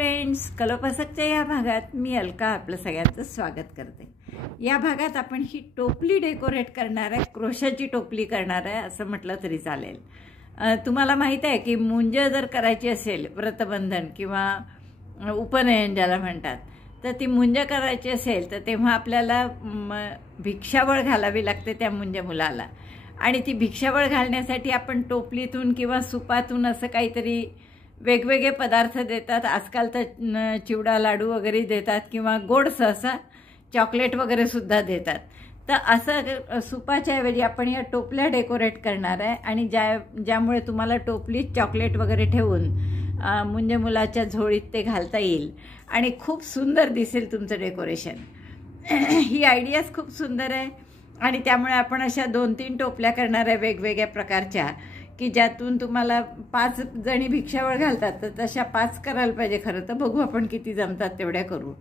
Friends, कलोपासकच्या या भागात मी अलका आपलं सगळ्यांचं स्वागत करते। या भागात आपण ही टोपली डेकोरेट करणार आहे, क्रोशाची टोपली करणार आहे असं म्हटलं तरी चालेल। तुम्हाला माहित आहे की मुंज जर करायची असेल, व्रतबंधन किंवा उपनयन ज्याला म्हणतात, तर ती मुंज करायची असेल तर तेव्हा आपल्याला भिक्षावळ घालावी लागते त्या मुंज मुलाला। आणि ती भिक्षावळ घालण्यासाठी आपण टोपलीतून किंवा सुपातून असं काहीतरी वेगवेगळे पदार्थ देतात। आजकाल तर चिवडा लाडू वगैरे देतात किंवा गोड सहसा चॉकलेट वगैरे सुद्धा देतात। तर असं सुपाच्या ऐवजी आपण या टोपल्या डेकोरेट करणार आहे आणि ज्यामुळे तुम्हाला टोपलीत चॉकलेट वगैरे ठेवून मुंज मुलाच्या झोळीत ते घालता येईल आणि खूप सुंदर दिसेल तुमचं डेकोरेशन। ही आयडियाच खूप सुंदर आहे आणि त्यामुळे आपण अशा 2-3 टोपल्या करणार आहे वेगवेगळ्या प्रकारच्या, की ज्यातून तुम्हाला 5 जणी भिक्षावळ घालतात, तर तशा 5 करायला पाहिजे। खरं तर बघू आपण किती जमतात तेवढ्या करू।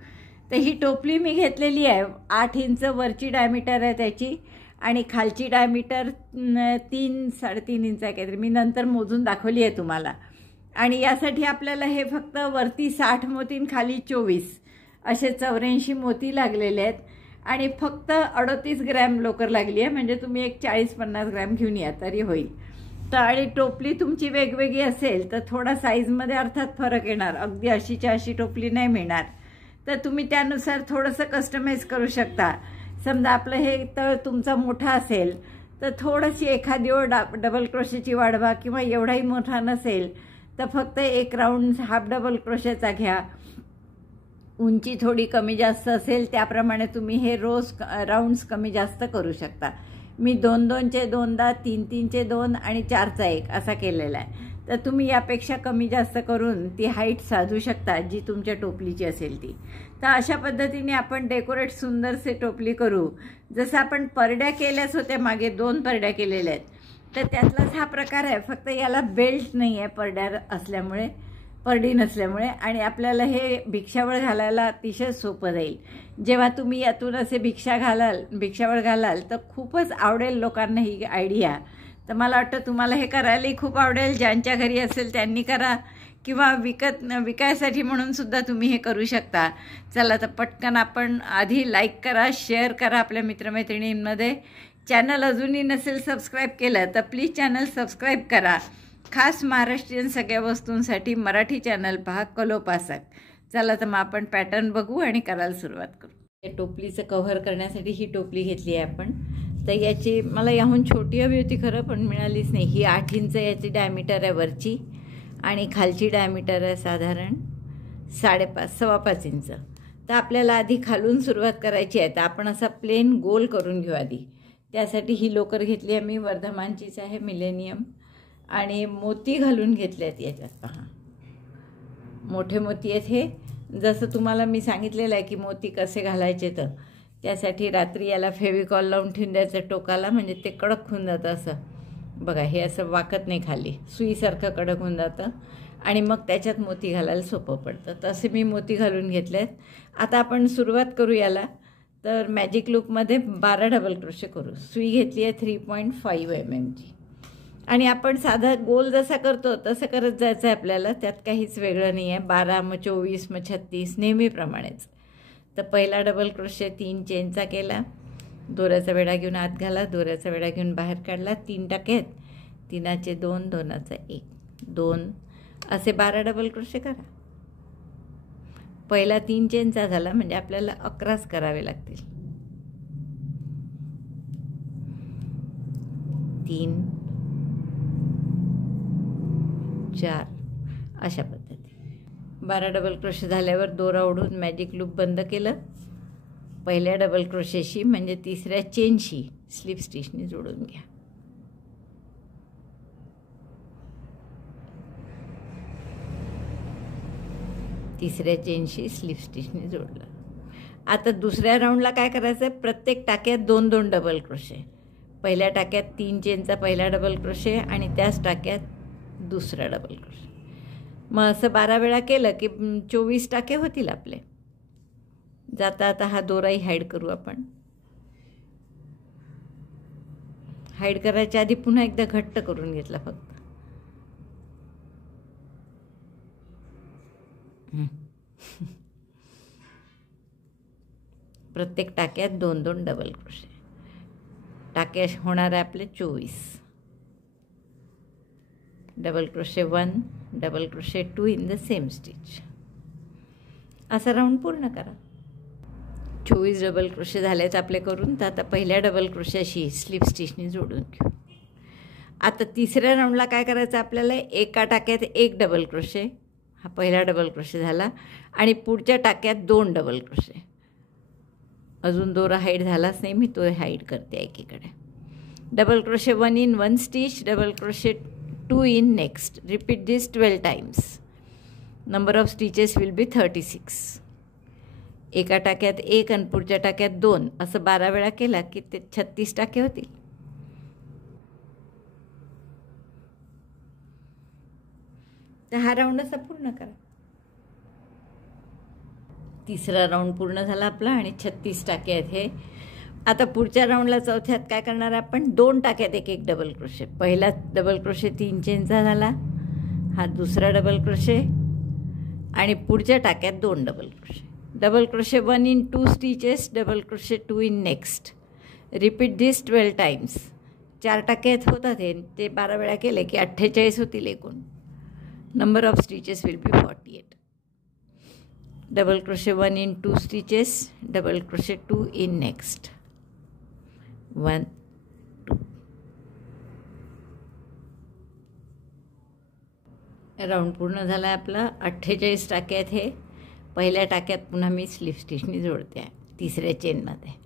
तर ही टोपली मी घेतलेली आहे, 8 इंच वरची डायमीटर आहे त्याची आणि खालची डायमीटर 3-3.5 इंच आहे काहीतरी, मी नंतर मोजून दाखवली आहे तुम्हाला। आणि यासाठी आपल्याला हे फक्त वरती 60 मोती खाली 24 असे 84 मोती लागलेले आहेत आणि फक्त 38 ग्रॅम लोकर लागली आहे, म्हणजे तुम्ही एक 40-50 ग्रॅम घेऊन या तरी होईल। तर आणि टोपली तुमची वेगवेगळी असेल तर थोडा साईजमध्ये अर्थात फरक येणार, अगदी अशीच्या अशी टोपली नाही मिळणार, तर तुम्ही त्यानुसार थोडंसं कस्टमाइज करू शकता। समजा आपलं हे तळ तुमचा मोठा असेल तर थोडीशी एखादी ओळ डबल क्रोशेची वाढवा, किंवा एवढाही मोठा नसेल तर फक्त एक राऊंड हाफ डबल क्रोशेचा घ्या। उंची थोडी कमी जास्त असेल त्याप्रमाणे तुम्ही हे रोज राऊंड्स कमी जास्त करू शकता। मी 2-2चे 2दा, 3-3चे 2 आणि 4चा 1 असा केलेला आहे। तर तुम्ही यापेक्षा कमी जास्त करून ती हाईट साधू शकता जी तुमच्या टोपलीची असेल ती। तर अशा पद्धतीने आपण डेकोरेट सुंदरसे टोपली करू। जसं आपण परड्या केल्याच होत्या, मागे 2 परड्या केलेल्या आहेत, तर त्यातलाच हा प्रकार आहे, फक्त याला बेल्ट नाही आहे परड्या असल्यामुळे, परडी नसल्यामुळे, आणि आपल्याला हे भिक्षावळ घालायला अतिशय सोपं जाईल। जेव्हा तुम्ही यातून असे भिक्षावळ घालाल तर खूपच आवडेल लोकांना ही आयडिया। तर मला वाटतं तुम्हाला हे करायलाही खूप आवडेल। ज्यांच्या घरी असेल त्यांनी करा, किंवा विकायसाठी म्हणून सुद्धा तुम्ही हे करू शकता। चला तर पटकन आपण आधी लाईक करा, शेअर करा आपल्या मित्रमैत्रिणींमध्ये। चॅनल अजूनही नसेल सबस्क्राईब केलं तर प्लीज चॅनल सबस्क्राईब करा। खास महाराष्ट्रीयन सगळ्या वस्तूंसाठी मराठी चॅनल पहा, कलोपासक। चला तर मग आपण पॅटर्न बघू आणि करायला सुरुवात करू। या टोपलीचं कव्हर करण्यासाठी ही टोपली घेतली आहे आपण। तर याची मला याहून छोटी हवी होती खरं, पण मिळालीच नाही। ही 8 इंच याची डायमीटर आहे वरची आणि खालची डायमीटर आहे साधारण 5.5 इंच। तर आपल्याला आधी खालून सुरुवात करायची आहे, तर आपण असा प्लेन गोल करून घेऊ आधी। त्यासाठी ही लोकर घेतली आहे मी, वर्धमानचीच आहे, मिलेनियम, आणि मोती घालून घेतले आहेत याच्यात। पहा मोठे मोती आहेत हे, जसं तुम्हाला मी सांगितलेलं आहे की मोती कसे घालायचे, तर त्यासाठी रात्री याला फेविकॉल लावून ठेवून द्यायचं टोकाला, म्हणजे ते कडक होऊन जातं। असं बघा, हे असं वाकत नाही खाली, सुईसारखं कडक होऊन जातं आणि मग त्याच्यात मोती घालायला सोपं पडतं। तसे मी मोती घालून घेतले आहेत। आता आपण सुरुवात करू याला। तर मॅजिक लूपमध्ये 12 डबल क्रोशे करू। सुई घेतली आहे 3.5 mm ची, आणि आपण साधा गोल जसा करतो तसं करत जायचं आहे आपल्याला, त्यात काहीच वेगळं नाही आहे। 12 मग 24 मग 36 नेहमीप्रमाणेच। तर पहिला डबल क्रोशे 3 चेनचा केला, दोऱ्याचा वेढा घेऊन आत घाला, दोऱ्याचा वेढा घेऊन बाहेर काढला, 3 टाके आहेत, 3चे 2, 2चा 1, 2 असे 12 डबल क्रोशे करा। पहिला 3 चेनचा झाला, म्हणजे आपल्याला 11च करावे लागतील। 3 4 अशा पद्धतीने 12 डबल क्रोशे झाल्यावर दोरा ओढून मॅजिक लूप बंद केलं। पहिल्या डबल क्रोशेशी म्हणजे तिसऱ्या चेनशी स्लिप स्टिचने जोडून घ्या। तिसऱ्या चेनशी स्लिप स्टिचने जोडलं। आता दुसऱ्या राऊंडला काय करायचं आहे, प्रत्येक टाक्यात 2-2 डबल क्रोशे। पहिल्या टाक्यात 3 चेनचा पहिला डबल क्रोशे आणि त्याच टाक्यात दुसरा डबल क्रोशे। मग असं 12 वेळा केलं की 24 टाके होतील आपले। जाता आता हा दोराही हाईड करू आपण। हाईड करायच्या आधी पुन्हा एकदा घट्ट करून घेतला फक्त। प्रत्येक टाक्यात 2-2 डबल क्रोशे. टाके होणार आहे आपले 24. Double crochet 1, double crochet 2 in the same stitch. असा राऊंड पूर्ण करा. 24 डबल क्रोशे झालेत आपले करून. तर आता पहिल्या डबल क्रोशाशी स्लिप स्टिचनी जोडून घेऊ. आता तिसऱ्या राऊंडला काय करायचं आपल्याला, एका टाक्यात 1 डबल क्रोशे, हा पहिला डबल क्रोशे झाला, आणि पुढच्या टाक्यात 2 डबल क्रोशे. अजून दोरा हाईड झालाच नाही, मी तो हाईड करते एकीकडे. Double crochet 1 in 1 stitch, double crochet 2 in next. Repeat this 12 times. Number of stitches will be 36. एका टाक्यात 1 आणि पुढच्या टाक्यात 2 असं 12 वेळा केला की ते 36 टाके होतील. तर हा राऊंड असा पूर्ण करा. तिसरा राऊंड पूर्ण झाला आपला आणि 36 टाके आहेत हे. आता पुढच्या राऊंडला चौथ्यात काय करणार आहे आपण, 2 टाक्यात 1-1 डबल क्रोशे. पहिला डबल क्रोशे 3 चेनचा झाला, हा दुसरा डबल क्रोशे, आणि पुढच्या टाक्यात 2 double crochet. Double crochet 1 in 2 stitches, double crochet 2 in next. Repeat this 12 times. 4 टाके होतात हे, ते 12 वेळा केले की 48 होतील एकूण. Number of stitches will be 48. Double crochet 1 in 2 stitches, double crochet 2 in next. 1, 2. Round पूर्ण झाला आहे आपला. 48 टाके आहेत हे. पहिल्या टाक्यात पुन्हा मी स्लिप स्टिचनी जोडते आहे तिसऱ्या चेनमध्ये.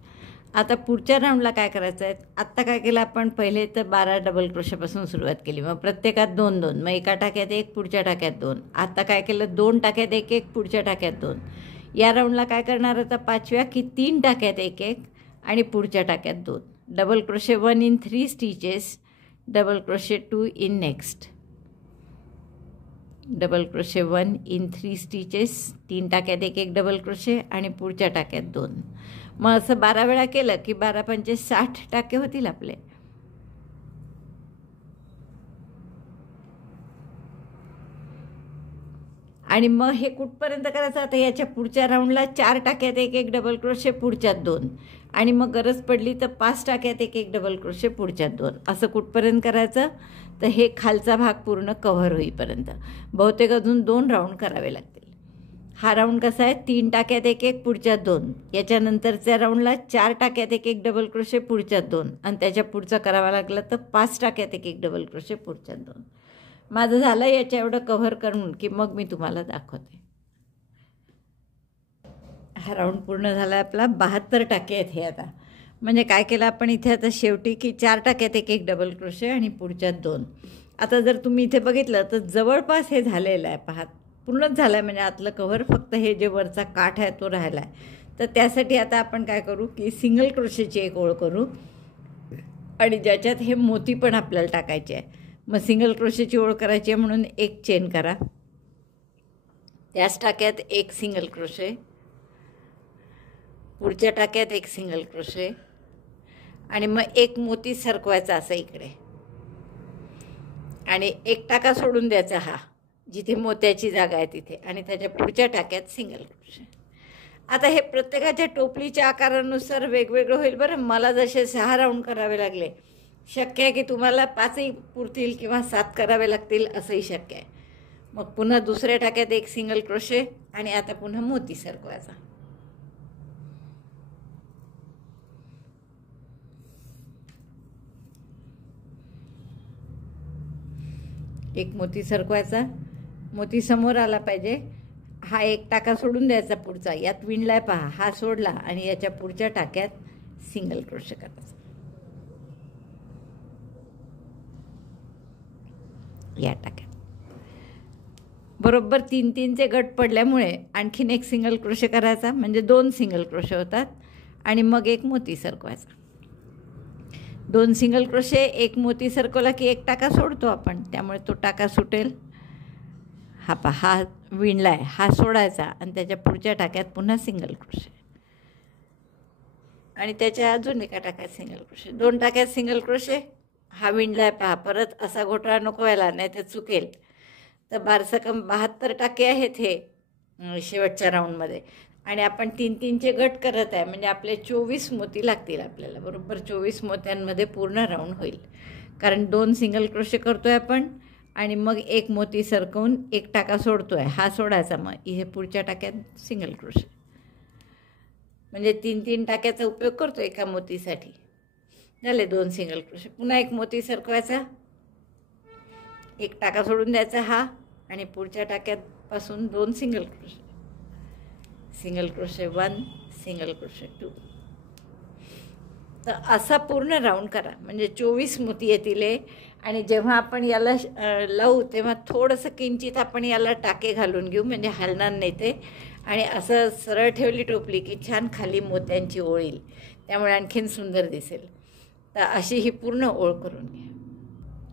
आता पुढच्या राऊंडला काय करायचं आहे, आत्ता काय केलं आपण, पहिले तर 12 डबल क्रोशापासून सुरुवात केली, मग प्रत्येकात 2-2, मग एका टाक्यात 1, पुढच्या टाक्यात 2. आता काय केलं, 2 टाक्यात 1-1, पुढच्या टाक्यात 2. या राऊंडला काय करणार आता पाचव्या की 3 टाक्यात 1-1 आणि पुढच्या टाक्यात 2. Double crochet 1 in 3 stitches, double crochet 2 in next. Double crochet 1 in 3 stitches, 3 टाक्यात 1-1 डबल क्रोशे आणि पुढच्या टाक्यात 2. मग असं 12 वेळा केलं की 12×5 = 60 टाके होतील आपले. आणि मग हे कुठपर्यंत करायचं, आता याच्या पुढच्या राऊंडला 4 टाक्यात 1-1 डबल क्रोशे, पुढच्यात 2, आणि मग गरज पडली तर 5 टाक्यात 1-1 डबल क्रोशे, पुढच्यात 2. असं कुठपर्यंत करायचं, तर हे खालचा भाग पूर्ण कव्हर होईपर्यंत. बहुतेक अजून 2 राऊंड करावे लागतील. हा राऊंड कसा आहे, 3 टाक्यात 1-1, पुढच्यात 2. याच्यानंतरच्या राऊंडला 4 टाक्यात 1-1 डबल क्रोशे, पुढच्यात 2, आणि त्याच्या पुढचा करावा लागला तर 5 टाक्यात 1-1 डबल क्रोशे, पुढच्यात 2. माझं झालं याच्या एवढं कव्हर करून की मग मी तुम्हाला दाखवते. हा राऊंड पूर्ण झाला आपला. 72 टाके आहेत हे. आता म्हणजे काय केलं आपण इथे आता शेवटी की 4 टाक्यात 1-1 डबल क्रोशे आणि पुढच्यात 2. आता जर तुम्ही इथे बघितलं तर जवळपास हे झालेलं आहे, पहा पूर्णच झालं आहे, म्हणजे आतलं कव्हर, फक्त हे जे वरचा काठ आहे तो राहिला आहे. तर त्यासाठी आता आपण काय करू की सिंगल क्रोशेची एक ओळ करू, आणि ज्याच्यात हे मोती पण आपल्याला टाकायचे आहे. मग सिंगल क्रोशेची ओळ करायची आहे म्हणून 1 चेन करा, त्याच टाक्यात 1 सिंगल क्रोशे, पुढच्या टाक्यात 1 सिंगल क्रोशे, आणि मग 1 मोती सरकवायचा असं इकडे, आणि 1 टाका सोडून द्यायचा हा जिथे मोत्याची जागा आहे तिथे, आणि त्याच्या पुढच्या टाक्यात सिंगल क्रोशे. आता हे प्रत्येकाच्या टोपलीच्या आकारानुसार वेगवेगळं होईल बरं. मला जसे 6 राऊंड करावे लागले, शक्य आहे की तुम्हाला 5ही पुरतील किंवा 7 करावे लागतील, असंही शक्य आहे. मग पुन्हा दुसऱ्या टाक्यात 1 सिंगल क्रोशे, आणि आता पुन्हा मोती सरकवायचा. एक मोती सरकवायचा, मोती समोर आला पाहिजे. हा 1 टाका सोडून द्यायचा पुढचा, यात विणलाय पहा, हा सोडला आणि याच्या पुढच्या टाक्यात सिंगल क्रोशे करायचा. या टाक्यात बरोबर 3-3चे गट पडल्यामुळे आणखीन 1 सिंगल क्रोशे करायचा, म्हणजे 2 सिंगल क्रोशे होतात, आणि मग 1 मोती सरकवायचा. 2 सिंगल क्रोशे, 1 मोती सरकवला की 1 टाका सोडतो आपण, त्यामुळे तो टाका सुटेल. हा पहा, हा विणलाय, हा सोडायचा, आणि त्याच्या पुढच्या टाक्यात पुन्हा सिंगल क्रोशे, आणि त्याच्या अजून एका टाक्यात सिंगल क्रोशे, 2 टाक्यात सिंगल क्रोशे. हा विणलाय पहा, परत असा घोटाळा नको व्हायला, नाही तर चुकेल. तर 72 टाके आहेत हे शेवटच्या राऊंडमध्ये. आणि आपण 3-3चे गट करत आहे म्हणजे आपले 24 मोती लागतील आपल्याला. बरोबर 24 मोत्यांमध्ये पूर्ण राऊंड होईल, कारण 2 सिंगल क्रोशे करतो आहे आपण आणि मग एक मोती सरकवून एक टाका सोडतो आहे, हा सोडायचा, मग इथे पुढच्या टाक्यात सिंगल क्रोशे, म्हणजे 3-3 टाक्याचा उपयोग करतो एका मोतीसाठी. झाले 2 सिंगल क्रोशे. पुन्हा एक मोती सरकवायचा, एक टाका सोडून द्यायचा हा, आणि पुढच्या टाक्यापासून 2 single crochet, single crochet 1, single crochet 2. तर असा पूर्ण राऊंड करा म्हणजे 24 मोती येतील. आणि जेव्हा आपण याला लावू तेव्हा थोडंसं किंचित आपण याला टाके घालून घेऊ म्हणजे हलणार नाही ते. आणि असं सरळ ठेवली टोपली की छान खाली मोत्यांची ओळ येईल, त्यामुळे आणखीन सुंदर दिसेल. तर अशी ही पूर्ण ओळ करून घ्या.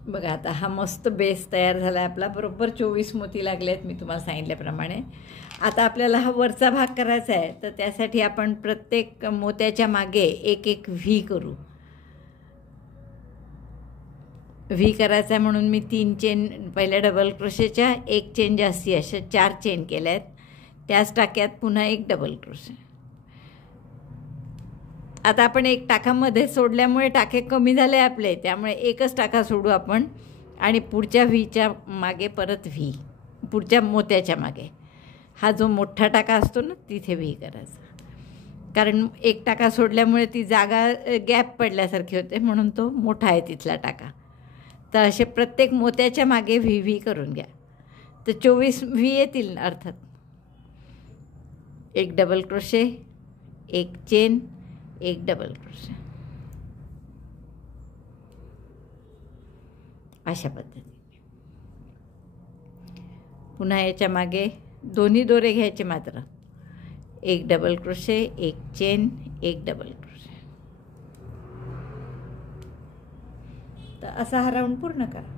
बघा आता हा मस्त बेस तयार झाला आहे आपला. बरोबर 24 मोती लागले आहेत मी तुम्हाला सांगितल्याप्रमाणे. आता आपल्याला हा वरचा भाग करायचा आहे, तर त्यासाठी आपण प्रत्येक मोत्याच्या मागे एक एक व्ही करू. व्ही करायचा आहे म्हणून मी 3 चेन पहिल्या डबल क्रोशेच्या, 1 चेन जास्ती, अशा 4 चेन केल्या आहेत. त्याच टाक्यात पुन्हा एक डबल क्रोशे. आता आपण एक टाकामध्ये सोडल्यामुळे टाके कमी झाले आपले, त्यामुळे एकच टाका सोडू आपण आणि पुढच्या व्हीच्या मागे परत व्ही, पुढच्या मोत्याच्या मागे हा जो मोठा टाका असतो ना तिथे व्ही करायचा, कारण एक टाका सोडल्यामुळे ती जागा गॅप पडल्यासारखी होते, म्हणून तो मोठा आहे तिथला टाका. तर असे प्रत्येक मोत्याच्या मागे व्ही व्ही करून घ्या. तर 24 व्ही येतील अर्थात. एक डबल क्रोशे, एक चेन, एक डबल क्रोशे, अशा पद्धतीने. पुन्हा याच्या मागे दोन्ही दोरे घ्यायचे मात्र, एक डबल क्रोशे, एक चेन, एक डबल क्रोशे. तर असा हा राऊंड पूर्ण करा.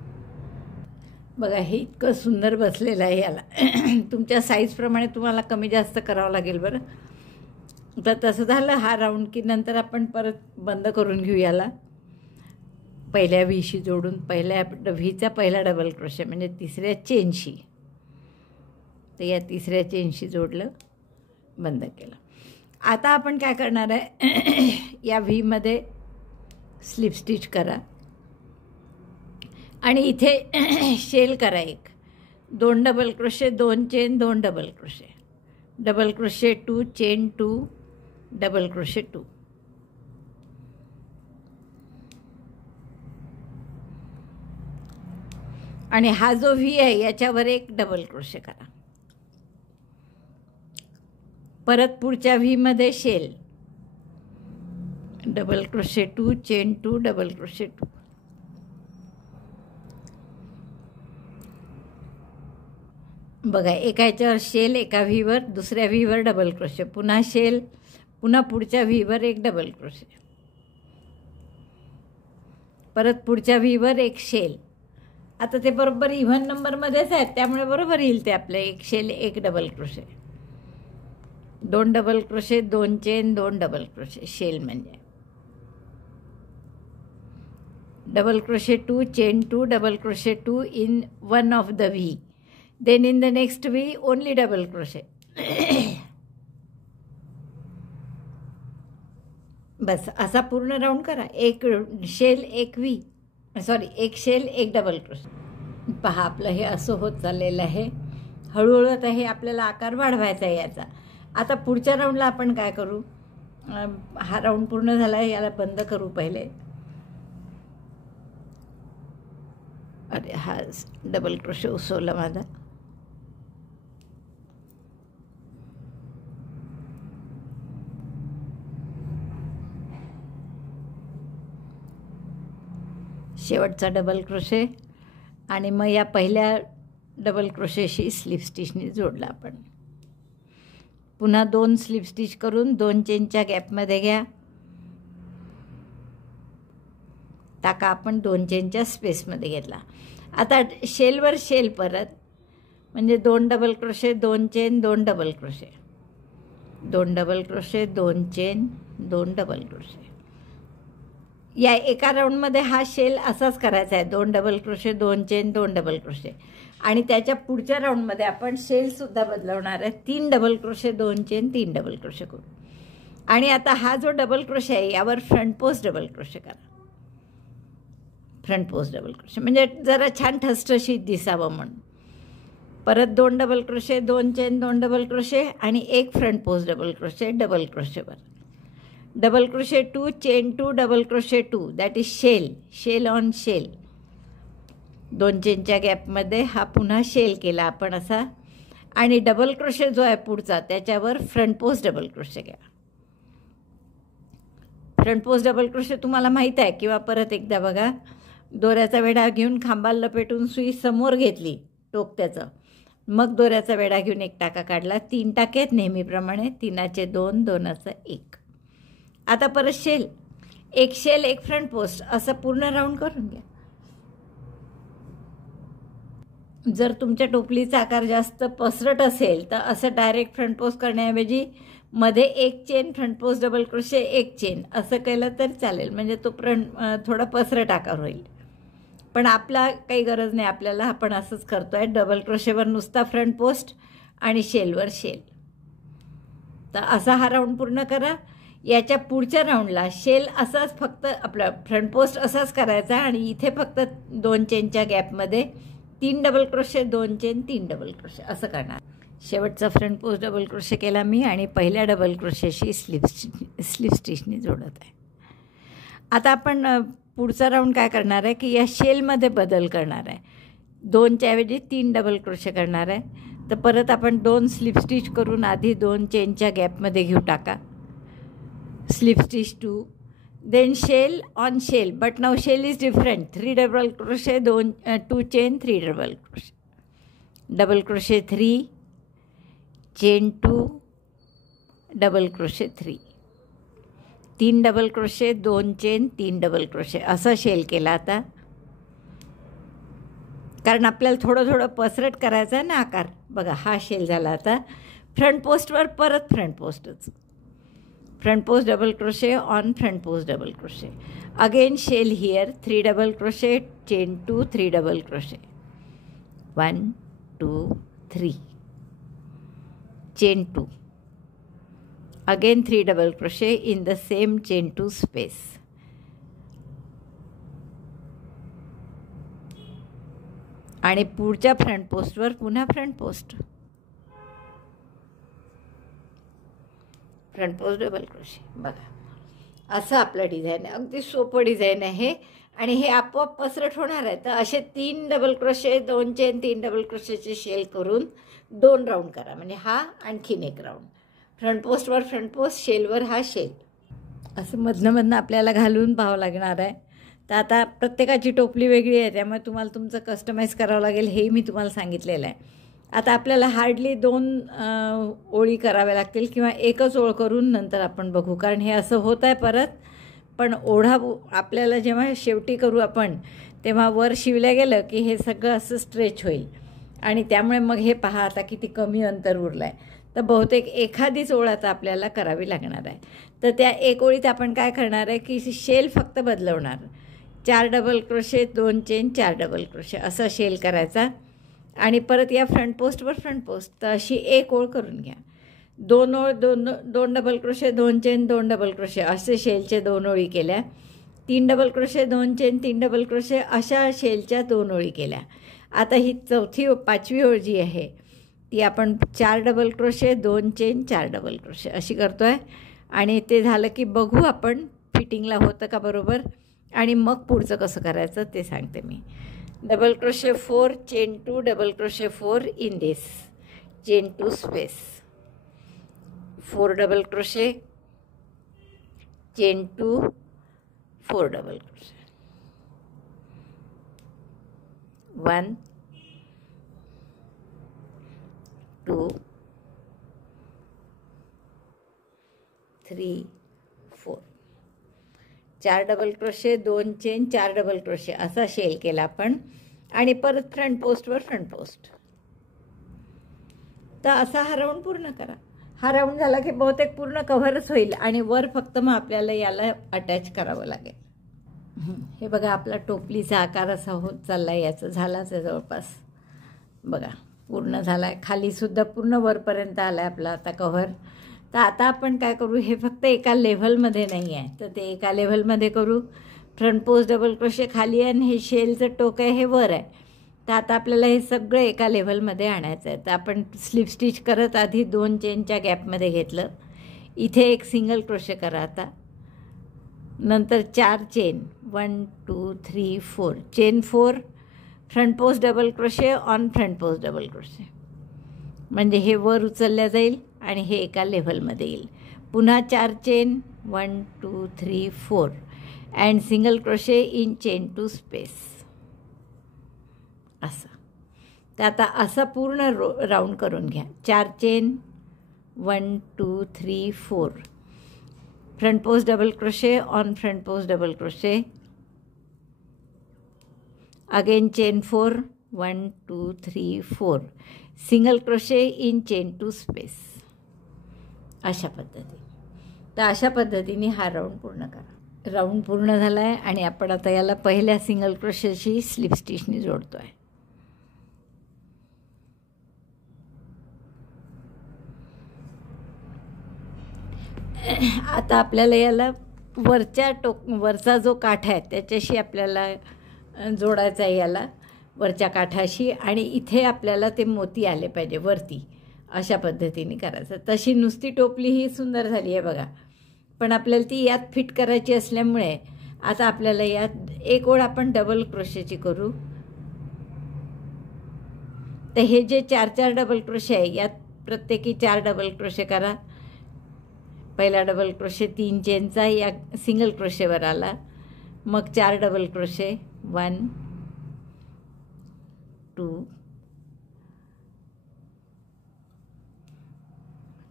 बघा हे इतकं सुंदर बसलेलं आहे. याला तुमच्या साईजप्रमाणे तुम्हाला कमी जास्त करावं लागेल बरं. तर तसं झालं हा राऊंड की नंतर आपण परत बंद करून घेऊ याला पहिल्या व्हीशी जोडून. पहिल्या व्हीचा पहिला डबल क्रोशे म्हणजे तिसऱ्या चेनशी. तर या तिसऱ्या चेनशी जोडलं, बंद केलं. आता आपण काय करणार आहे, या व्हीमध्ये स्लिप स्टिच करा आणि इथे शेल करा. एक 2 double crochet, 2 chain, 2 double crochet, double crochet 2, chain 2, double crochet 2. आणि हा जो व्ही आहे याच्यावर एक डबल क्रोशे करा. परत पुढच्या व्हीमध्ये shell, double crochet 2, chain 2, double crochet 2. बघा एका याच्यावर शेल, एका व्हीवर, दुसऱ्या व्हीवर डबल क्रोशे, पुन्हा शेल, पुन्हा पुढच्या व्हीवर एक डबल क्रोशे, परत पुढच्या व्हीवर एक शेल. आता ते बरोबर इव्हन नंबरमध्येच आहेत त्यामुळे बरोबर येईल ते आपले. एक शेल, एक double crochet, 2 double crochet, 2 chain, 2 double crochet. Shell म्हणजे double crochet 2, chain 2, double crochet 2 in one of the V. Then in the next V only double crochet. बस असा पूर्ण राऊंड करा. एक शेल, एक व्ही, सॉरी एक shell, एक double crochet. पहा आपलं हे असं होत चाललेलं आहे. हळूहळू आता हे आपल्याला आकार वाढवायचा आहे याचा. आता पुढच्या राऊंडला आपण काय करू, हा राऊंड पूर्ण झाला आहे, याला बंद करू पहिले. अरे हा डबल क्रोशे उसवला माझा. शेवटचा डबल क्रोशे आणि मग या पहिल्या डबल क्रोशेशी स्लिप स्टिचने जोडला आपण. पुन्हा 2 स्लिप स्टिच करून 2 चेनच्या गॅपमध्ये घ्या. टाका आपण 2 चेनच्या स्पेसमध्ये घेतला. आता शेलवर शेल परत म्हणजे 2 double crochet, 2 chain, 2 double crochet, 2 double crochet, 2 chain, 2 double crochet. या एका राऊंडमध्ये हा शेल असाच करायचा आहे, 2 double crochet, 2 chain, 2 double crochet. आणि त्याच्या पुढच्या राऊंडमध्ये आपण शेलसुद्धा बदलवणार आहे, 3 double crochet, 2 chain, 3 double crochet करून. आणि आता हा जो डबल क्रोशे आहे यावर फ्रंट पोस्ट डबल क्रोशे करा. फ्रंट पोस्ट डबल क्रोशे म्हणजे जरा छान ठसठशीत दिसावं म्हणून. परत 2 double crochet, 2 chain, 2 double crochet आणि एक front post double crochet double क्रोशेवर. Double crochet 2, chain 2, double crochet 2, that is shell. Shell on shell. 2 चेनच्या गॅपमध्ये हा पुन्हा शेल केला आपण असा. आणि डबल क्रोशे जो आहे पुढचा त्याच्यावर फ्रंट पोस्ट डबल क्रोशे घ्या. फ्रंट पोस्ट डबल क्रोशे तुम्हाला माहीत आहे किंवा परत एकदा बघा. दोऱ्याचा वेढा घेऊन खांबाला लपेटून सुई समोर घेतली, टोक त्याचं. मग दोऱ्याचा वेढा घेऊन एक टाका काढला. 3 टाके आहेत नेहमीप्रमाणे, 3चे 2, 2चं 1. आता परत शेल, एक शेल, एक फ्रंट पोस्ट असं पूर्ण राऊंड करून घ्या. जर तुमच्या टोपलीचा आकार जास्त पसरट असेल तर असं डायरेक्ट फ्रंट पोस्ट करण्याऐवजी मध्ये एक chain, front post double crochet, एक चेन असं केलं तरी चालेल. म्हणजे तो थोडा पसरट आकार होईल. पण आपला काही गरज नाही, आपल्याला आपण असंच करतो आहे. डबल क्रोशेवर नुसता फ्रंट पोस्ट आणि शेलवर शेल. तर असा हा राऊंड पूर्ण करा. याच्या पुढच्या राऊंडला शेल असाच फक्त आपला फ्रंट पोस्ट असाच करायचा आणि इथे फक्त 2 चेनच्या गॅपमध्ये 3 double crochet, 2 chain, 3 double crochet असं करणार. शेवटचा फ्रंट पोस्ट डबल क्रोशे केला मी आणि पहिल्या डबल क्रोशेशी स्लिप स्टिचने जोडत आहे. आता आपण पुढचा राऊंड काय करणार आहे की या शेलमध्ये बदल करणार आहे. 2च्या ऐवजी 3 डबल क्रोशे करणार आहे. तर परत आपण 2 स्लिप स्टिच करून आधी 2 चेनच्या गॅपमध्ये घेऊ टाका. Slip stitch 2, then shell on shell, but now shell is different. 3 double crochet, 2 chain, 3 double crochet, double crochet 3, chain 2, double crochet 3, 3 double crochet, 2 chain, 3 double crochet असा शेल केला. आता कारण आपल्याला थोडं थोडं पसरट करायचा आहे ना आकार. बघा हा शेल झाला. आता फ्रंट पोस्टवर परत फ्रंट पोस्टच, front post double crochet on front post double crochet. Again shell here, 3 double crochet, chain 2, 3 double crochet, 1 2 3, chain 2, again 3 double crochet in the same chain 2 space. आणि पुढच्या फ्रंट पोस्टवर पुन्हा front post, front post double crochet. बघा असं आपलं design आहे. अगदी सोपं डिझाईन आहे आणि हे आपोआप पसरट होणार आहे. तर असे 3 डबल क्रोशे, 2 चेन, 3 डबल क्रोशेचे शेल करून 2 राऊंड करा. म्हणजे हा आणखीन एक राऊंड. फ्रंट पोस्टवर फ्रंट पोस्ट, शेलवर हा शेल असं मधनं आपल्याला घालून पाहावं लागणार आहे. तर आता प्रत्येकाची टोपली वेगळी आहे त्यामुळे तुम्हाला तुमचं कस्टमाइज करावं लागेल, हे मी तुम्हाला सांगितलेलं आहे. आता आपल्याला हार्डली 2 ओळी कराव्या लागतील किंवा एकच ओळ करून नंतर आपण बघू, कारण हे असं होत आहे परत. पण ओढा आपल्याला जेव्हा शेवटी करू आपण तेव्हा वर शिवल्या गेलं की हे सगळं असं स्ट्रेच होईल आणि त्यामुळे मग हे पहा आता किती कमी अंतर उरलं आहे. तर बहुतेक एखादीच ओळ आता आपल्याला करावी लागणार आहे. तर त्या एक ओळीत आपण काय करणार आहे की शेल फक्त बदलवणार. 4 double crochet, 2 chain, 4 double crochet असा शेल करायचा आणि परत या फ्रंट पोस्टवर फ्रंट पोस्ट. तर अशी एक ओळ करून घ्या. 2 ओळ, 2 double crochet, 2 chain, 2 double crochet असे शेलचे 2 ओळी केल्या. 3 double crochet, 2 chain, 3 double crochet अशा शेलच्या 2 ओळी केल्या. आता ही चौथी 5वी ओळ जी आहे ती आपण 4 double crochet, 2 chain, 4 double crochet अशी करतो आहे. आणि ते झालं की बघू आपण फिटिंगला होतं का बरोबर आणि मग पुढचं कसं करायचं ते सांगते मी. Double crochet 4, chain 2, double crochet 4 in this chain 2 space, 4 double crochet, chain 2, 4 double crochet, 1 2 3 4, 4 double crochet, 2 chain, 4 double crochet असा शेल केला आपण आणि परत फ्रंट पोस्टवर फ्रंट पोस्ट. तर असा हा राऊंड पूर्ण करा. हा राऊंड झाला की बहुतेक पूर्ण कव्हरच होईल आणि वर फक्त मग आपल्याला याला अटॅच करावं लागेल. हे बघा, आपला टोपलीचा आकार असा होत चालला आहे. याचं झालाच आहे जवळपास. बघा, पूर्ण झाला आहे. खालीसुद्धा पूर्ण वरपर्यंत आला आहे आपला आता कव्हर. तर आता आपण काय करू, हे फक्त एका लेव्हलमध्ये नाही आहे, तर ते एका लेव्हलमध्ये करू. फ्रंट पोस्ट डबल क्रोशे खाली आहे आणि हे शेलचं टोक आहे हे वर आहे. तर आता आपल्याला हे सगळं एका लेव्हलमध्ये आणायचं आहे. तर आपण स्लिप स्टिच करत आधी 2 चेनच्या गॅपमध्ये घेतलं. इथे एक सिंगल क्रोशे करा आता. नंतर 4 chain, 1 2 3 4 chain 4, front post double crochet on front post double crochet, म्हणजे हे वर उचलल्या जाईल आणि हे एका लेव्हलमध्ये येईल. पुन्हा 4 chain, 1 2 3 4 and single crochet in chain two space, असं. तर आता असा पूर्ण राऊंड करून घ्या. 4 chain, 1 2 3 4 front post double crochet on front post double crochet, again chain 4, 1 2 3 4 single crochet in chain two space, अशा पद्धतीने. तर अशा पद्धतीने हा राऊंड पूर्ण करा. राऊंड पूर्ण झाला आहे आणि आपण आता याला पहिल्या सिंगल क्रोशेची स्लिप स्टिचनी जोडतो आहे. आता आपल्याला याला वरचा जो काठ आहे त्याच्याशी आपल्याला जोडायचा आहे, याला वरच्या काठाशी, आणि इथे आपल्याला ते मोती आले पाहिजे वरती, अशा पद्धतीने करायचं. तशी नुसती टोपली ही सुंदर झाली आहे बघा, पण आपल्याला ती यात फिट करायची असल्यामुळे आता आपल्याला यात एक ओळ आपण डबल क्रोशेची करू. तर हे जे 4 डबल क्रोशे आहे यात प्रत्येकी 4 डबल क्रोशे करा. पहिला डबल क्रोशे 3 चेनचा या सिंगल क्रोशेवर आला, मग 4 double crochet, 1 2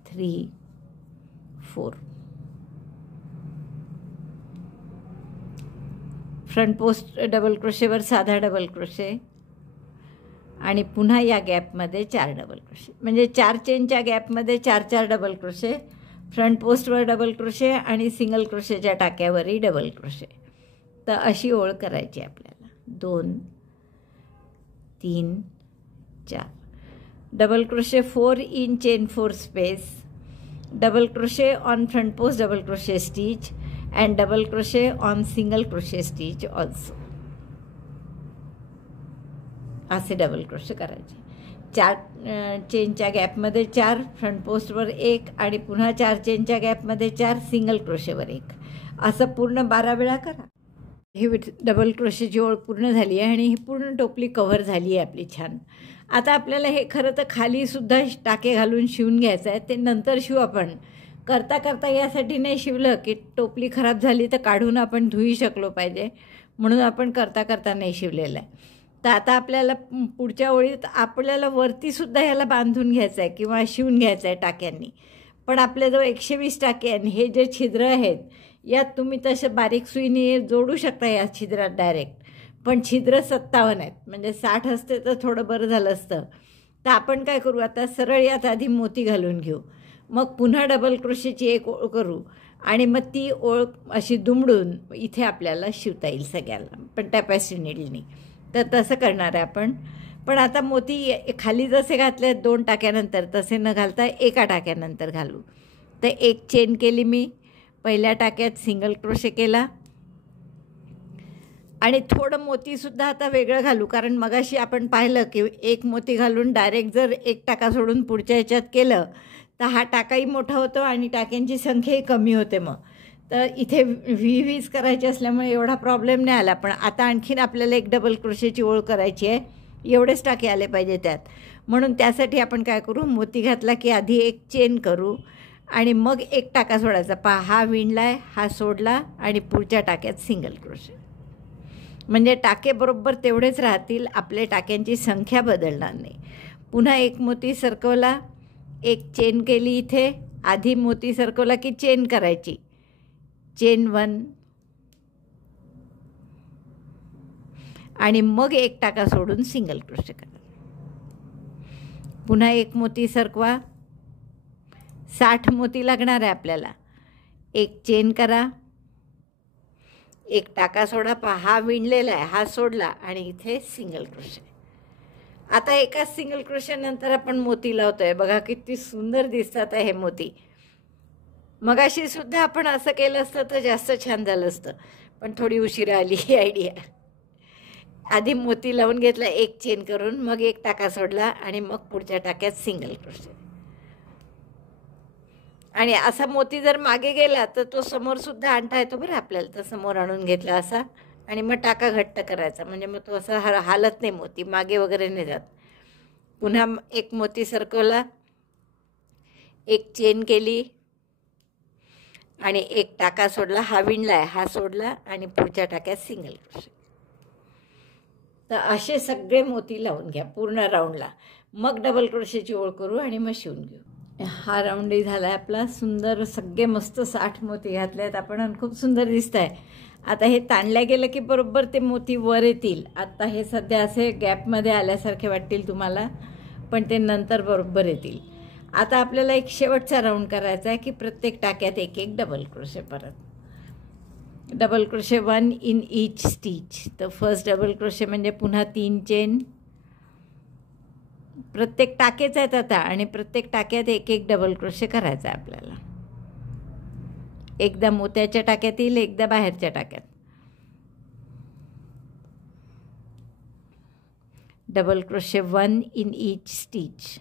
3 4 front post double क्रोशेवर साधा डबल क्रोशे आणि पुन्हा या गॅपमध्ये 4 डबल क्रोशे, म्हणजे 4 चेनच्या गॅपमध्ये 4 डबल क्रोशे, फ्रंट पोस्टवर डबल क्रोशे आणि सिंगल क्रोशेच्या टाक्यावरही डबल क्रोशे. तर अशी ओळ करायची आपल्याला. 2 3 4 double crochet 4 in chain 4 space, double crochet on front post double crochet stitch and double crochet on single crochet stitch also, असे double crochet करायचे. 4 चेनच्या गॅपमध्ये 4, front पोस्टवर 1 आणि पुन्हा 4 चेनच्या गॅपमध्ये 4, सिंगल क्रोशेवर 1, असं पूर्ण 12 वेळा करा. ही डबल क्रोशेची ओळ पूर्ण झाली आहे आणि ही पूर्ण टोपली कव्हर झाली आहे आपली छान. आता आपल्याला हे खरं तर खालीसुद्धा टाके घालून शिवून घ्यायचं आहे, ते नंतर शिवू आपण. करता करता यासाठी नाही शिवलं की टोपली खराब झाली तर काढून आपण धुई शकलो पाहिजे, म्हणून आपण करता करता नाही शिवलेलं आहे. तर आता आपल्याला पुढच्या ओळीत आपल्याला वरतीसुद्धा ह्याला बांधून घ्यायचं आहे किंवा शिवून घ्यायचं आहे टाक्यांनी. पण आपल्याजवळ 120 टाके आणि हे जे छिद्र आहेत यात तुम्ही तसं बारीक सुईने जोडू शकता या छिद्रात डायरेक्ट, पण छिद्र 57 आहेत, म्हणजे 60 असते तर थोडं बरं झालं असतं. तर आपण काय करू, आता सरळ यात आधी मोती घालून घेऊ, मग पुन्हा डबल क्रोशेची एक ओळ करू आणि मग ती ओळ अशी दुमडून इथे आपल्याला शिवता येईल सगळ्याला, पण टॅपॅस्ट्री नीडलनी. तर तसं करणार आहे आपण. पण आता मोती खाली जसे घातले 2 टाक्यानंतर तसे न घालता एका टाक्यानंतर घालू. तर एक चेन केली मी, पहिल्या टाक्यात सिंगल क्रोशे केला आणि थोडं मोतीसुद्धा आता वेगळं घालू, कारण मगाशी आपण पाहिलं की एक मोती घालून डायरेक्ट जर एक टाका सोडून पुढच्या ह्याच्यात केलं तर हा टाकाही मोठा होतो आणि टाक्यांची संख्याही कमी होते. मग तर इथे व्हीच करायची असल्यामुळे एवढा प्रॉब्लेम नाही आला. पण आता आणखीन आपल्याला एक डबल क्रोशेची ओळ करायची आहे, एवढेच टाके आले पाहिजे त्यात. म्हणून त्यासाठी आपण काय करू, मोती घातला की आधी एक चेन करू आणि मग एक टाका सोडायचा. पहा, हा विणला आहे, हा सोडला आणि पुढच्या टाक्यात सिंगल क्रोशे, म्हणजे टाके बरोबर तेवढेच राहतील, आपले टाक्यांची संख्या बदलणार नाही. पुन्हा एक मोती सरकवला, एक चेन केली इथे, आधी मोती सरकवला की चेन करायची, चेन 1 आणि मग एक टाका सोडून सिंगल क्रोशे करा. पुन्हा एक मोती सरकवा, 60 मोती लागणार आहे आपल्याला, एक चेन करा, एक टाका सोडा, पहा हा विणलेला आहे, हा सोडला आणि इथे सिंगल क्रोशे. आता एका सिंगल क्रोशेनंतर आपण मोती लावतोय. बघा किती सुंदर दिसतात हे मोती. मगाशी सुद्धा आपण असं केलं असतं तर जास्त छान झालं असतं, पण थोडी उशिरा आली ही आयडिया. आधी मोती लावून घेतला एक चेन करून, मग एक टाका सोडला आणि मग पुढच्या टाक्यात सिंगल क्रोशे. आणि असा मोती जर मागे गेला तर तो समोर सुद्धा आणता येतो बरं आपल्याला. तर समोर आणून घेतला असा आणि मग टाका घट्ट करायचा, म्हणजे मग तो असा हालत नाही, मोती मागे वगैरे नाही जात. पुन्हा एक मोती सरकवला, एक चेन केली आणि एक टाका सोडला, हा विणला आहे, हा सोडला आणि पुढच्या टाक्यात सिंगल क्रोशे. तर असे सगळे मोती लावून घ्या पूर्ण राऊंडला. मग डबल क्रोशेची ओळ करू आणि मग शिवून घेऊ. हा राऊंडही झाला आहे आपला. सुंदर सगळे मस्त 60 मोती घातले आहेत आपण आणि खूप सुंदर दिसत आहे. आता हे ताणल्या गेलं की बरोबर ते मोती वर येतील. आता हे सध्या असे गॅपमध्ये आल्यासारखे वाटतील तुम्हाला, पण ते नंतर बरोबर येतील. आता आपल्याला एक शेवटचा राऊंड करायचा आहे की प्रत्येक टाक्यात एक एक डबल क्रोशे. परत double crochet 1 in each stitch. तर फर्स्ट डबल क्रोशे म्हणजे पुन्हा 3 चेन. प्रत्येक टाकेच आहेत आता आणि प्रत्येक टाक्यात एक एक डबल क्रोशे करायचा आहे आपल्याला. एकदा मोत्याच्या टाक्यात येईल, एकदा बाहेरच्या टाक्यात. Double crochet 1 in each stitch.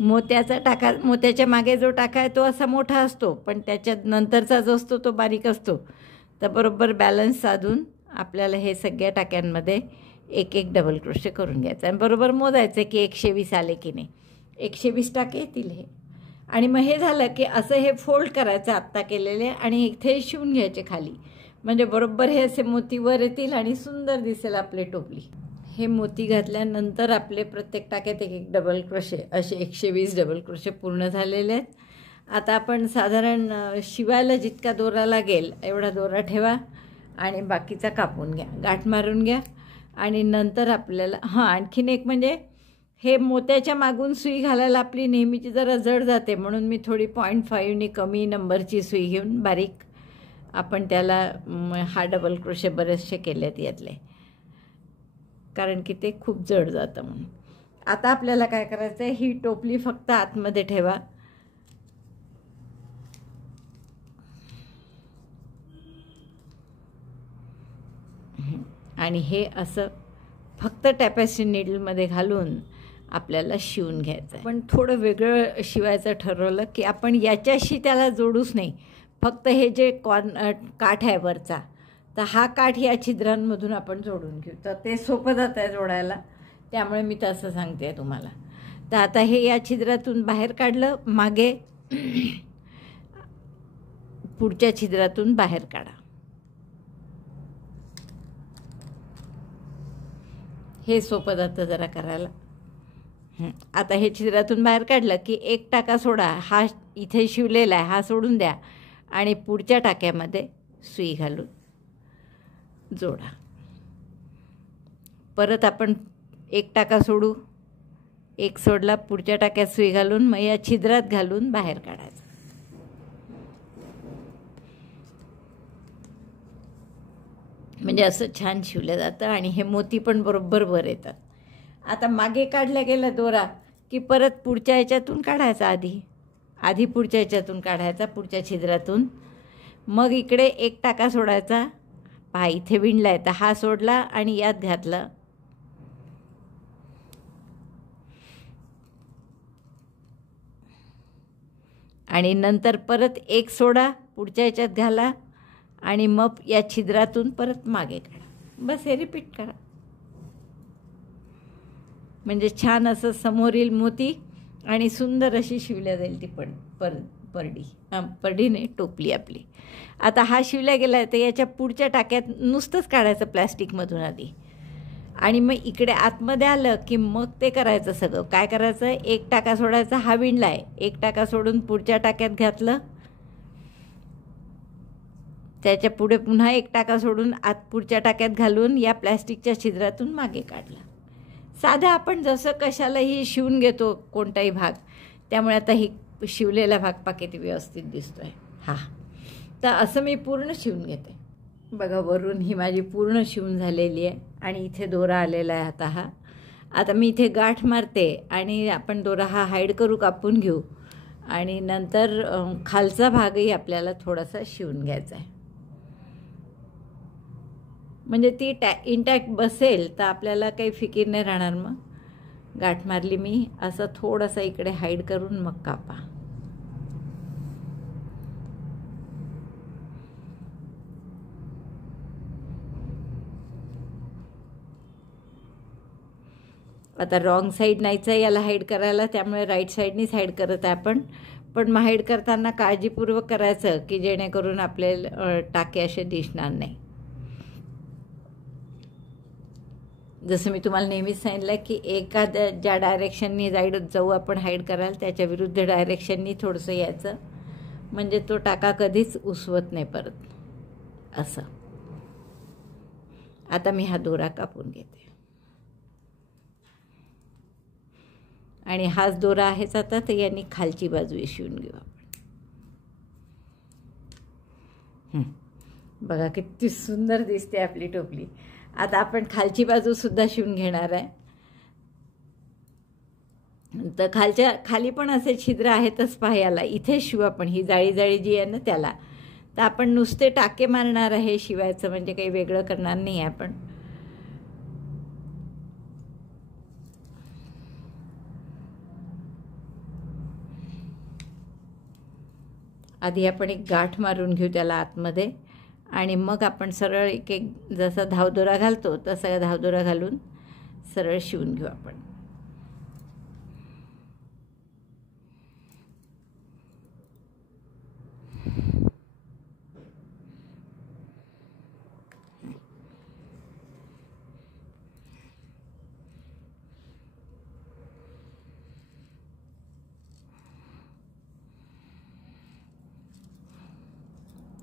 मोत्याच्या मागे जो टाका आहे तो असा मोठा असतो, पण त्याच्यात नंतरचा जो असतो तो बारीक असतो. तर बरोबर बॅलन्स साधून आपल्याला हे सगळ्या टाक्यांमध्ये एक एक डबल क्रोशे करून घ्यायचं आणि बरोबर मोजायचं की 120 आले की नाही. 120 टाके येतील हे. आणि मग हे झालं की असं हे फोल्ड करायचं आत्ता केलेले आणि इथे शिवून घ्यायचे खाली, म्हणजे बरोबर हे असे मोती वर येतील आणि सुंदर दिसेल आपली टोपली. हे मोती घातल्यानंतर आपले प्रत्येक टाक्यात एक एक डबल क्रोशे, असे 120 डबल क्रोशे पूर्ण झालेले आहेत. आता आपण साधारण शिवायला जितका दोरा लागेल एवढा दोरा ठेवा आणि बाकीचा कापून घ्या, गाठ मारून घ्या. आणि नंतर आपल्याला आणखीन एक म्हणजे हे मोत्याच्या मागून सुई घालायला आपली नेहमीची जरा जड जाते, म्हणून मी थोडी 0.5नी कमी नंबरची सुई घेऊन बारीक आपण त्याला हा डबल क्रोशे बरेचसे केलेत यातले, कारण की ते खूप जड जातं म्हणून. आता आपल्याला काय करायचं आहे, ही टोपली फक्त आतमध्ये ठेवा. आणि हे असं फक्त टॅपेस्ट्री नीडलमध्ये घालून आपल्याला शिवून घ्यायचं आहे. पण थोडं वेगळं शिवायचं ठरवलं की आपण याच्याशी त्याला जोडूच नाही, फक्त हे जे काठ आहे वरचा, तर हा काठ या छिद्रांमधून आपण जोडून घेऊ. तर ते सोपं जात आहे जोडायला, त्यामुळे मी तसं सांगते तुम्हाला. तर आता हे या छिद्रातून बाहेर काढलं, मागे पुढच्या छिद्रातून बाहेर काढा. हे सोपं जातं जरा करायला. आता हे छिद्रातून बाहेर काढलं की एक टाका सोडा, हा इथे शिवलेला आहे हा सोडून द्या आणि पुढच्या टाक्यामध्ये सुई घालून जोडा. परत आपण एक टाका सोडू, एक सोडला, पुढच्या टाक्यात सुई घालून मग या छिद्रात घालून बाहेर काढायचं. म्हणजे असं छान शिवलं जातं आणि हे मोती पण बरोबर वर येतात. आता मागे काढल्या गेला दोरा की परत पुढच्या ह्याच्यातून काढायचा, आधी पुढच्या ह्याच्यातून काढायचा, पुढच्या छिद्रातून. मग इकडे एक टाका सोडायचा, पहा इथे विणला आहे तर हा सोडला आणि यात घातलं. आणि नंतर परत एक सोडा, पुढच्या ह्याच्यात घाला आणि मग या छिद्रातून परत मागे काढा. बस हे रिपीट करा, म्हणजे छान असं समोरील मोती आणि सुंदर अशी शिवल्या जाईल ती परडी नाही टोपली आपली. आता हा शिवल्या गेला आहे तर याच्या पुढच्या टाक्यात नुसतंच काढायचं प्लॅस्टिकमधून आधी, आणि मग इकडे आतमध्ये आलं की मग ते करायचं सगळं. काय करायचं, एक टाका सोडायचा, हा विणला आहे, एक टाका सोडून पुढच्या टाक्यात घातलं, त्याच्या पुढे पुन्हा एक टाका सोडून आत पुढच्या टाक्यात घालून या प्लॅस्टिकच्या छिद्रातून मागे काढला. साधा आपण जसं कशालाही शिवून घेतो कोणताही भाग, त्यामुळे आता ही शिवलेला भाग पहा किती व्यवस्थित दिसतो आहे. तर असं मी पूर्ण शिवून घेते. बघा, वरून ही माझी पूर्ण शिवून झालेली आहे आणि इथे दोरा आलेला आहे. आता मी इथे गाठ मारते आणि आपण दोरा हा हाईड करू, कापून घेऊ आणि नंतर खालचा भागही आपल्याला थोडासा शिवून घ्यायचा आहे. म्हणजे ती इंटॅक्ट बसेल तर आपल्याला काही फिकीर नाही राहणार. मग गाठ मारली मी, असं थोडंसं इकडे हाईड करून मग कापा. आता रॉंग साईड नाहीच आहे याला हाईड करायला, त्यामुळे राईट साईडनीच हाईड करत आहे आपण. पण मग हाईड करताना काळजीपूर्वक करायचं की जेणेकरून आपले टाके असे दिसणार नाही. जसं मी तुम्हाला नेहमीच सांगितलं की एखाद्या ज्या डायरेक्शननी जाऊ आपण हाईड करायला, त्याच्या विरुद्ध डायरेक्शननी थोडंसं यायचं, म्हणजे तो टाका कधीच उसवत नाही परत असं. आता मी हा दोरा कापून घेते आणि हाच दोरा आहेच आता, तर यांनी खालची बाजू शिवून घेऊ आपण. बघा किती सुंदर दिसते आपली टोपली. आता आपण खालची बाजू सुद्धा शिवून घेणार आहे. तर खाली पण असे छिद्र आहेतच पहा. याला इथे शिवू आपण, ही जाळी जाळी जी आहे ना त्याला. तर आपण नुसते टाके मारणार आहे शिवायचं, म्हणजे काही वेगळं करणार नाही आहे आपण. आधी आपण एक गाठ मारून घेऊ त्याला आतमध्ये आणि मग आपण सरळ एक एक जसा धावदोरा घालतो तसा धावदोरा घालून सरळ शिवून घेऊ आपण.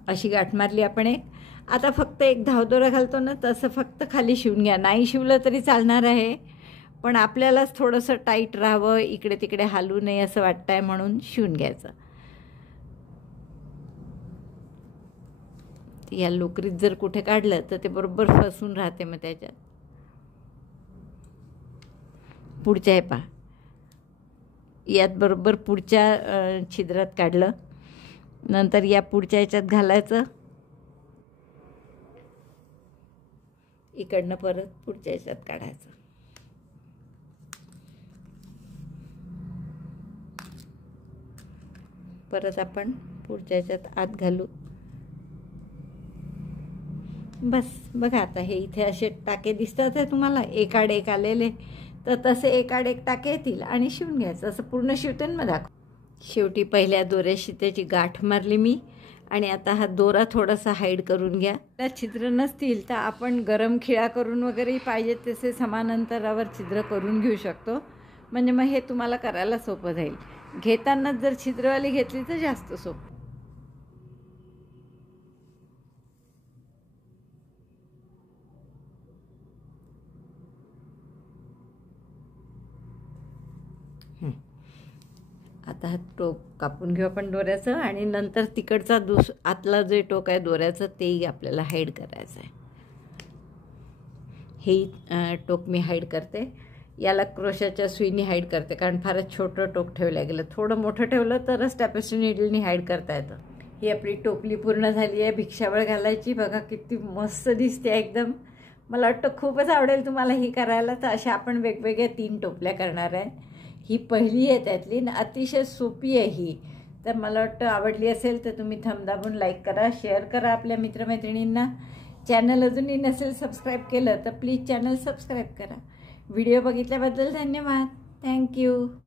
अशी गाठ मारली आपण एक. आता फक्त एक धावदोरा घालतो ना तसं फक्त खाली शिवून घ्या. नाही शिवलं तरी चालणार आहे, पण आपल्यालाच थोडंसं टाईट राहावं, इकडे तिकडे हालू नये असं वाटतंय म्हणून शिवून घ्यायचं. या लोकरीत जर कुठे काढलं तर ते बरोबर फसून राहते. मग त्याच्यात पुढच्या पहा, यात बरोबर पुढच्या छिद्रात काढलं, नंतर या पुढच्या ह्याच्यात घालायचं, इकडनं परत पुढच्या ह्याच्यात काढायचं. परत आपण पुढच्या ह्याच्यात आत घालू. बस बघा, आता हे इथे असे टाके दिसतात आहे तुम्हाला एकाड एक आलेले, तर तसे एकाड एक टाके येतील आणि शिवून घ्यायचं. असं पूर्ण शिवते मग दाखव. शेवटी पहिल्या दोऱ्याशी त्याची गाठ मारली मी आणि आता हा दोरा थोडासा हाईड करून घ्या. त्या छिद्र नसतील तर आपण गरम खिळा करून वगैरे पाहिजे तसे समान अंतरावर छिद्र करून घेऊ शकतो, म्हणजे मग हे तुम्हाला करायला सोपं जाईल. घेतानाच जर छिद्रवाली घेतली तर जास्त सोपं. आता हा टोक कापून घेऊ आपण दोऱ्याचं आणि नंतर तिकडचा आतला जे टोक आहे दोऱ्याचं तेही आपल्याला हाईड करायचं आहे. हे टोक मी हाईड करते. याला क्रोशाच्या सुईने हाईड करते, कारण फारच छोटं टोक ठेवलं गेलं. थोडं मोठं ठेवलं तरच टॅपेस्ट्री नीडलनी हाईड करता येतं. ही आपली टोपली पूर्ण झाली आहे भिक्षावळ घालायची. बघा किती मस्त दिसते एकदम. मला वाटतं खूपच आवडेल तुम्हाला ही करायला. तर अशा आपण वेगवेगळ्या 3 टोपल्या करणार आहे. ही पहिली आहे त्यातली, अतिशय सोपी आहे ही. तर मला वाटतं आवडली असेल तर तुम्ही थंब दाबून लाईक करा, शेअर करा आपल्या मित्रमैत्रिणींना. चॅनल अजूनही नसेल सबस्क्राईब केलं तर प्लीज चॅनल सबस्क्राईब करा. व्हिडिओ बघितल्याबद्दल धन्यवाद. थँक्यू.